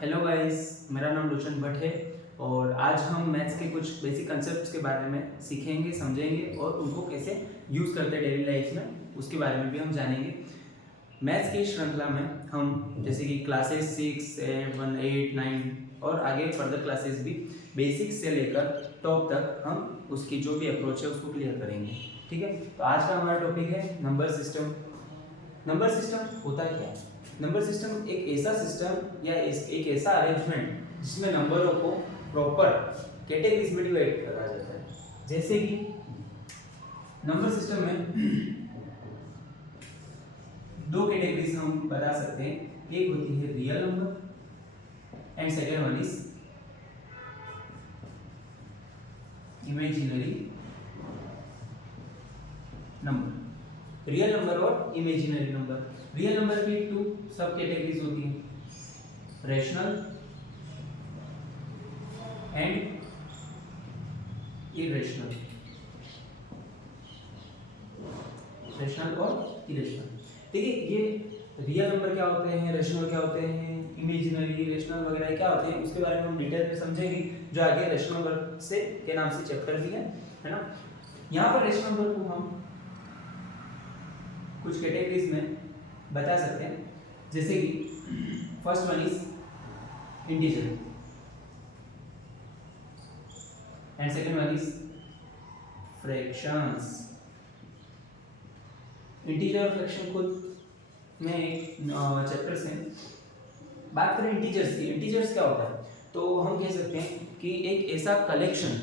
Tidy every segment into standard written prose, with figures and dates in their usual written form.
Hello guys, मेरा नाम रोशन भट्ट है और आज हम मैथ्स के कुछ बेसिक कंसेप्ट्स के बारे में सीखेंगे, समझेंगे और उनको कैसे यूज़ करते हैं डेली लाइफ में, उसके बारे में भी हम जानेंगे। मैथ्स की श्रृंखला में हम जैसे कि क्लासेस 6, 7, 8, 9 और आगे फर्दर क्लासेस भी बेसिक से लेकर टॉप तक हम उसकी जो भी अप्रोच है उसको क्लियर करेंगे। ठीक है, तो आज का हमारा टॉपिक है नंबर सिस्टम। नंबर सिस्टम होता क्या है? नंबर सिस्टम एक ऐसा सिस्टम या एक ऐसा अरेंजमेंट जिसमें नंबरों को प्रॉपर कैटेगरीज में डिवाइड करा जाता है। जैसे कि नंबर सिस्टम में दो कैटेगरीज हम बता सकते हैं। एक होती है real number and second one is imaginary number. Real number और इमेजिनरी नंबर। रियल नंबर की टू सब कैटेगरीज होती हैं, रैशनल एंड इरेशनल। रैशनल और इरेशनल। ठीक है, ये रियल नंबर क्या होते हैं, रैशनल क्या होते हैं, इमेजिनरी, इरेशनल वगैरह क्या होते हैं, उसके बारे में हम डिटेल में समझेंगे, जो आगे रैशनल नंबर से के नाम से चैप्टर भी है ना। यहाँ पर रैशनल नंबर को हम कुछ कैटेगरीज में बता सकते हैं। जैसे कि first one is integer and second one is fractions. Integer और फ्रैक्शन खुद में एक चैप्टर से बात करें इंटीजर्स की। इंटीजर्स क्या होता है, तो हम कह सकते हैं कि एक ऐसा कलेक्शन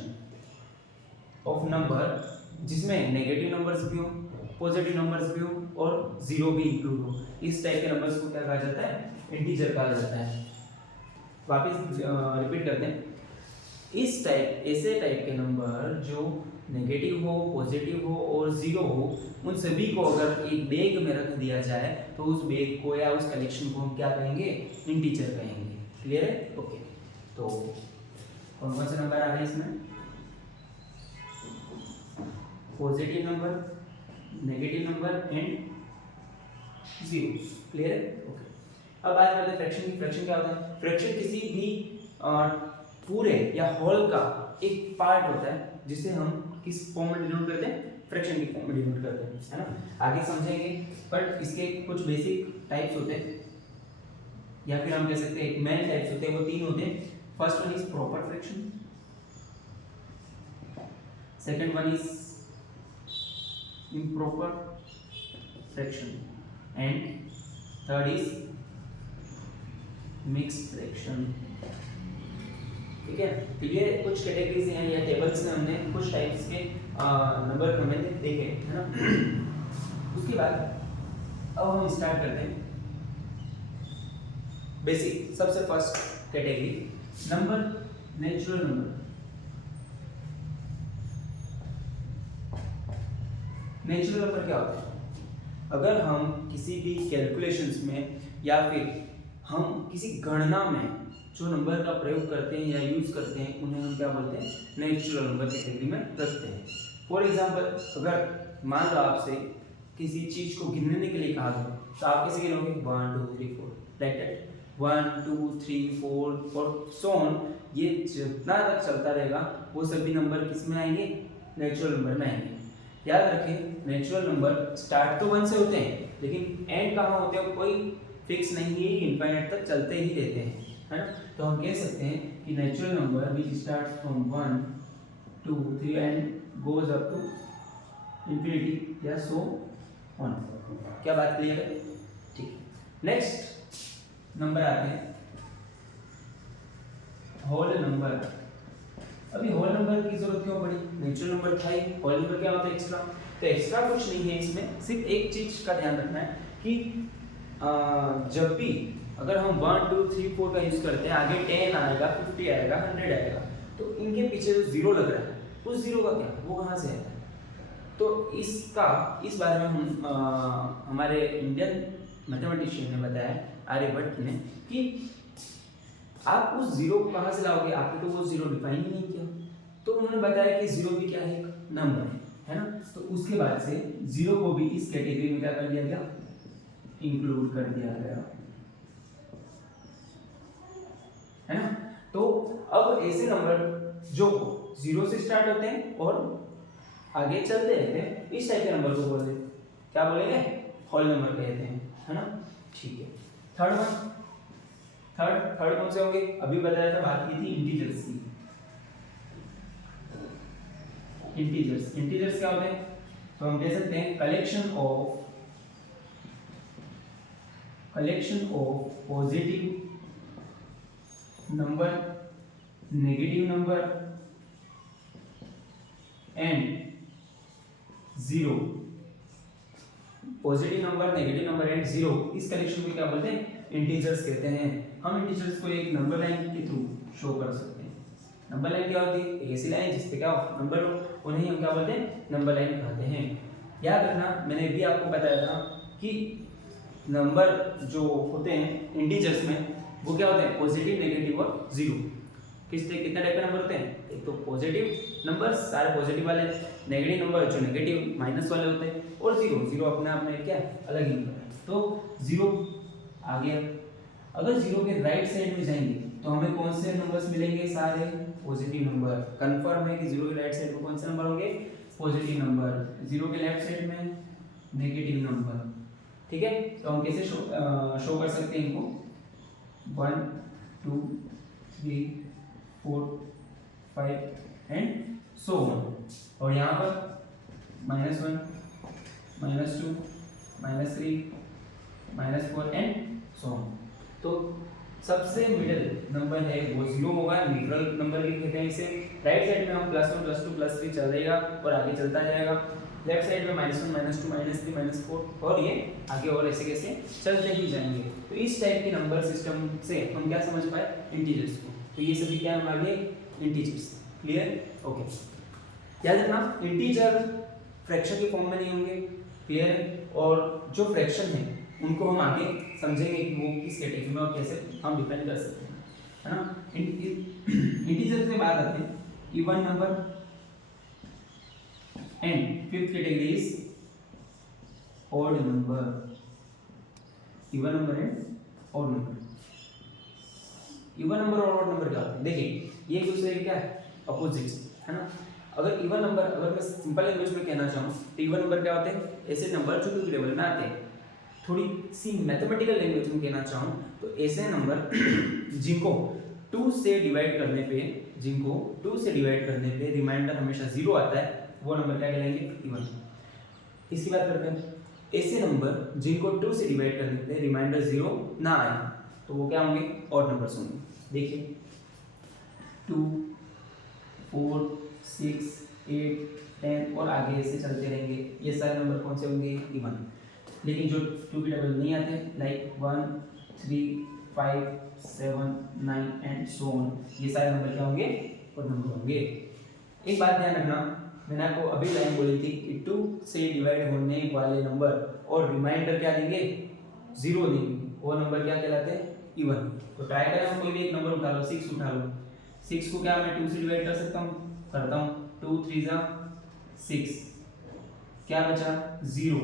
ऑफ नंबर जिसमें नेगेटिव नंबर्स भी हो, पॉजिटिव नंबर्स भी हो और जीरो भी इंक्लूड हो। इस टाइप के नंबर्स को क्या कहा जाता है? इंटीजर कहा जाता है। वापस रिपीट करते हैं, इस टाइप ऐसे टाइप के नंबर जो नेगेटिव हो, पॉजिटिव हो और जीरो हो, उन सभी को अगर एक बैग में रख दिया जाए तो उस बैग को या उस कलेक्शन को हम क्या कहेंगे? इंटीजर कहेंगे। क्लियर है? ओके, तो कौन कौन से नंबर आ गए इसमें? Positive number, negative number and zero. Clear है? ओके, अब बात करते हैं फ्रैक्शन की। फ्रैक्शन क्या होता है? फ्रैक्शन किसी भी पूरे या होल का एक पार्ट होता है जिसे हम किस फॉर्म में डिनोट करते हैं? फ्रैक्शन की फॉर्म में डिनोट करते हैं, है ना। आगे समझेंगे, बट इसके कुछ बेसिक टाइप्स होते हैं या फिर हम कह सकते हैं मेन टाइप्स होते हैं। वो तीन होते हैं। First one is proper fraction, second one is improper fraction and third is mixed fraction। ठीक है, तो ये कुछ कैटेगरीज हैं या टेबल्स में हमने कुछ टाइप्स के नंबर हमें देखे, है ना। उसके बाद अब हम स्टार्ट करते हैं बेसिक। सबसे first category number, natural number. Natural number क्या होता है? अगर हम किसी भी कैलकुलेशंस में या फिर हम किसी गणना में जो नंबर का प्रयोग करते हैं या यूज करते हैं, उन्हें हम क्या बोलते हैं? नेचुरल नंबर कैटेगरी में रखते हैं। फॉर एग्जांपल, अगर मान लो आपसे किसी चीज को गिनने के लिए कहा जाए तो आप कैसे गिनोगे? 1 2 3 4 लाइक दैट। 1 2 3 4 और सो ऑन। ये जितना तक चलता रहेगा वो सभी नंबर किस में आएंगे? नेचुरल नंबर में आएंगे। याद रखें, नेचुरल नंबर स्टार्ट तो 1 से होते हैं लेकिन एंड कहाँ होते हैं कोई फिक्स नहीं है, इनफाइनाइट तक चलते ही रहते हैं, है ना। तो हम कह सकते हैं कि natural number which starts from 1 2 3 and goes up to infinity या सो ऑन। क्या बात क्लियर है? ठीक। नेक्स्ट नंबर आते हैं होल नंबर। अभी होल नंबर की जरूरत क्यों पड़ी? नेचुरल नंबर था ही, होल नंबर क्या होता है? एक्स्ट्रा। तो एक्स्ट्रा कुछ नहीं है इसमें, सिर्फ एक चीज का ध्यान रखना है कि जब भी अगर हम 1 2 3 4 का यूज करते हैं, आगे 10 आएगा, 50 आएगा, 100 आएगा, तो इनके पीछे जो जीरो लग रहा है उस जीरो का क्या, वो कहाँ से आएगा? तो इस बारे में हम हमारे इंडियन मैथमेटिशियन ने बताया, आर्यभट्ट ने, कि आप उस जीरो को कहाँ से लाओगे? आपने तो वो जीरो डिफाइन ही नहीं किया। तो उन्होंने बताया कि जीरो भी क्या है? एक नंबर है ना। तो उसके बाद से जीरो को भी इस कैटेगरी में क्या कर दिया गया? इंक्लूड कर दिया गया। तो अब ऐसे नंबर जो 0 से स्टार्ट होते हैं और आगे चलते रहते हैं, इस टाइप के नंबर को बोलते हैं, क्या बोलेंगे, होल नंबर कहते हैं, है ना। ठीक है, थर्ड वन, थर्ड कौन से होंगे, अभी बताया था, बात की थी इंटीजर्स की। इंटीजर्स क्या होते हैं, तो हम कह सकते हैं collection of positive number, negative number and zero. Positive number, negative number and zero, इस कलेक्शन को क्या बोलते हैं, इंटीजर्स कहते हैं। हम इंटीजर्स को एक नंबर लाइन के थ्रू शो कर सकते हैं। नंबर लाइन क्या होती है, एक ऐसी लाइन जिसपे क्या हो, नंबर हो, उन्हें हम क्या बोलते हैं, नंबर लाइन कहते हैं। याद रखना, मैंने भी आपको बताया था कि नंबर जो होते हैं इंटीजर्स में, वो क्या होते हैं, पॉजिटिव, नेगेटिव और जीरो। कितने टाइप के नंबर होते हैं, एक तो पॉजिटिव नंबर, सारे पॉजिटिव वाले, नेगेटिव नंबर जो नेगेटिव माइनस वाले होते हैं, और जीरो अपने आप में क्या अलग ही नंबर है। तो जीरो आ गया। अगर जीरो के राइट साइड में जाएंगे तो हमें कौन से नंबर्स मिलेंगे, सारे पॉजिटिव नंबर। कंफर्म है कि जीरो के राइट साइड में कौन से नंबर होंगे, पॉजिटिव नंबर। जीरो के लेफ्ट साइड में नेगेटिव नंबर। ठीक है, तो हम कैसे शो कर सकते हैं इनको, 1 2 3 4 5 एंड सो ऑन। और यहाँ पर -1 -2 -3 -4 एंड सो ऑन। तो सबसे मिडिल नंबर है वो जीरो होगा, न्यूट्रल नंबर भी कहते हैं इसे। राइट साइड में हम +1 +2 +3 चलेगा और आगे चलता जाएगा। लेफ्ट साइड में -1 -2 -3 -4 और ये आगे और ऐसे कैसे चलते ही जाएंगे। तो इस टाइप के नंबर सिस्टम से हम क्या समझ पाए, इंटीजर्स को। तो ये सभी क्या हम आगे, इंटीजर्स। Clear, okay. याद रखना, इंटीजर फ्रैक्शन के फॉर्म में नहीं होंगे, क्लियर है। और जो फ्रैक्शन है उनको हम आगे समझेंगे कि वो किस कैटेगरी में और कैसे हम डिफाइन कर सकते हैं, है ना। इंटीजर से बात आती है even number and fifth category is odd number. Even number and odd number. Even number और ऑड नंबर क्या होते हैं, देखिए ये एक दूसरे के क्या है, अपोजिट्स, है ना। अगर इवन नंबर, अगर मैं सिंपल लैंग्वेज में कहना चाहूँ तो इवन नंबर क्या होते हैं, ऐसे नंबर जो टू टेबल में आते हैं। थोड़ी सी मैथमेटिकल लैंग्वेज में कहना चाहूँ तो ऐसे नंबर जिनको 2 से डिवाइड करने पे रिमाइंडर हमेशा 0 आता है, वो नंबर क्या कहलाएंगे, इवन। इसकी बात करते हैं, ऐसे नंबर जिनको 2 से डिवाइड करने पे रिमाइंडर 0 ना आए तो वो क्या होंगे, ऑड नंबर्स होंगे। देखिए 2 4 6 8 10 और आगे ऐसे चलते रहेंगे, ये सारे नंबर कौन से होंगे, इवन। लेकिन जो 2 की टेबल नहीं आते, लाइक 1 3 5 7 9 एंड सो ऑन, ये सारे नंबर क्या होंगे, ऑड नंबर होंगे। एक बात ध्यान रखना, मैंने आपको अभी लाइन बोली थी कि 2 से डिवाइड होने वाले नंबर और रिमाइंडर क्या देंगे, 0 देंगे, वो नंबर क्या कहलाते हैं, इवन। तो ट्राई करें, हम कोई भी एक नंबर उठा लो, 6 उठा लो, 6 को क्या मैं 2 से डिवाइड कर सकता हूँ, करता हूँ, 2 3 6, क्या बचा 0,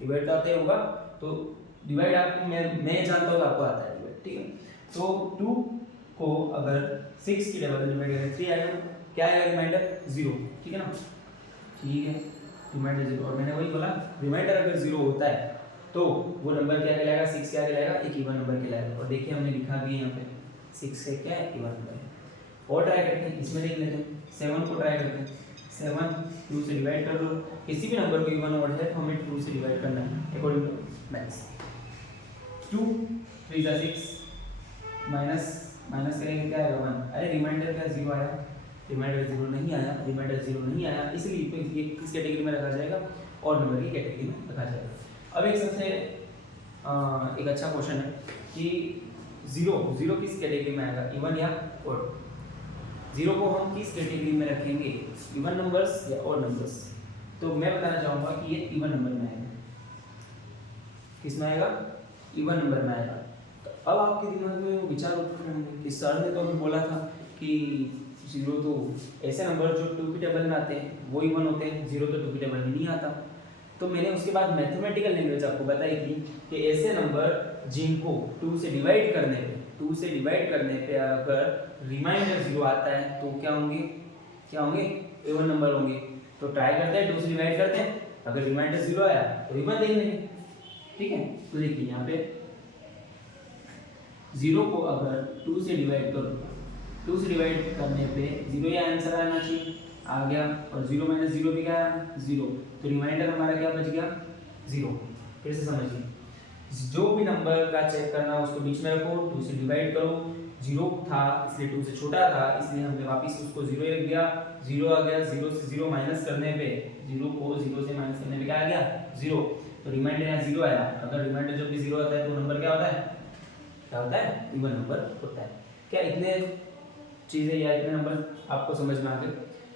डिवाइड करते होगा तो डिवाइड आपको मैं जानता हूँ, आपको आता है डिवाइड, ठीक है। तो 2 को अगर 6 की टेबल डिवाइड करें 3 आएगा, क्या आएगा, रिमाइंडर 0, ठीक है ना, ठीक है, रिमाइंडर 0। और मैंने वही बोला, रिमाइंडर अगर 0 होता है तो वो नंबर क्या कहलाएगा, 6 क्या कहलाएगा, एक इवन नंबर कहलाएगा। और देखिए हमने लिखा भी है यहाँ पे 6 से क्या है, इवन नंबर है। और ट्राई करते हैं, इसमें लिख लेते हैं, 7 को ट्राई करते हैं, 7 2 से डिवाइड कर लो, किसी भी नंबर को इवन ऑड है तो हमें 2 से डिवाइड करना है अकॉर्डिंग टू मैथ्स। 2 3 6 माइनस करेंगे, क्या आएगा 1। अरे रिमाइंडर क्या 0 आया, रिमाइंडर 0 नहीं आया, रिमाइंडर 0 नहीं आया, इसलिए तो ये किस कैटेगरी में रखा जाएगा, ऑड नंबर की कैटेगरी में रखा जाएगा। अब एक सबसे एक अच्छा क्वेश्चन है कि 0 किस कैटेगरी में आएगा, इवन या ऑड। 0 को हम किस कैटेगरी में रखेंगे, इवन नंबर्स या ऑड नंबर्स। तो मैं बताना चाहूँगा कि ये इवन नंबर में आएगा। किस में आएगा, इवन नंबर में आएगा। तो अब आपके दिमाग में वो विचार उठ रहे होंगे कि सर ने तो हमें बोला था कि 0 तो ऐसे नंबर जो 2 की टेबल में आते हैं वो इवन होते हैं, 0 तो 2 की टेबल में नहीं आता। तो मैंने उसके बाद मैथमेटिकल लैंग्वेज आपको बताई थी कि ऐसे नंबर जिनको 2 से डिवाइड करने पे अगर रिमाइंडर 0 आता है तो क्या होंगे इवन नंबर होंगे। तो ट्राई करते हैं 2 से डिवाइड करते हैं, अगर रिमाइंडर 0 आया तो इवन देख लेंगे, ठीक है। तो देखिए यहाँ पे 0 को अगर 2 से डिवाइड करो, 2 से डिवाइड करने पे 0 ही आंसर आना चाहिए, आ गया। और 0 माइनस 0 भी क्या है 0, तो रिमाइंडर हमारा क्या बच गया 0। फिर से समझिए, जो भी नंबर का चेक करना उसको बीच में रखो, 2 से डिवाइड करो, 0 था इसलिए 2 से छोटा था इसलिए हमने वापस उसको 0 ही रख दिया, 0 आ गया, 0 से 0 माइनस करने पे 0 को 0 से माइनस करने पे क्या आ गया 0, तो रिमाइंडर यहाँ 0 आया। अगर रिमाइंडर जब भी 0 आता है तो नंबर क्या होता है इवन नंबर होता है। क्या इतने चीज़ें या इतने नंबर आपको समझ में आ गए?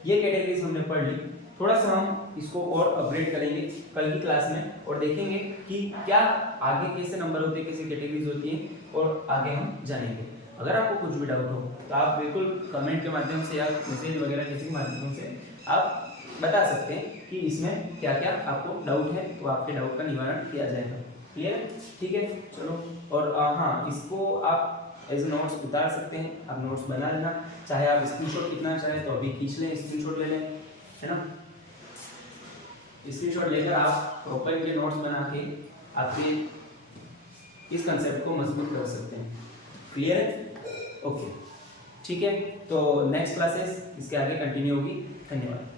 ये कैटेगरीज हमने पढ़ ली, थोड़ा सा हम इसको और अपग्रेड करेंगे कल की क्लास में और देखेंगे कि क्या आगे कैसे नंबर होते हैं, कैसे कैटेगरीज होती हैं और आगे हम जानेंगे। अगर आपको कुछ भी डाउट हो तो आप बिल्कुल कमेंट के माध्यम से या मैसेज वगैरह किसी के माध्यम से आप बता सकते हैं कि इसमें क्या क्या आपको डाउट है, तो आपके डाउट का निवारण किया जाएगा। क्लियर है? ठीक है, चलो। और हाँ, इसको आप एज नोट्स उतार सकते हैं, आप नोट्स बना लेना, चाहे आप स्क्रीनशॉट कितना चाहे तो अभी खींच लें, स्क्रीनशॉट ले लें, है ना। स्क्रीनशॉट लेकर आप प्रॉपर इनके नोट्स बना के आपके इस कंसेप्ट को मजबूत कर सकते हैं। क्लियर है? ओके, ठीक है। तो नेक्स्ट क्लासेस इसके आगे कंटिन्यू होगी। धन्यवाद।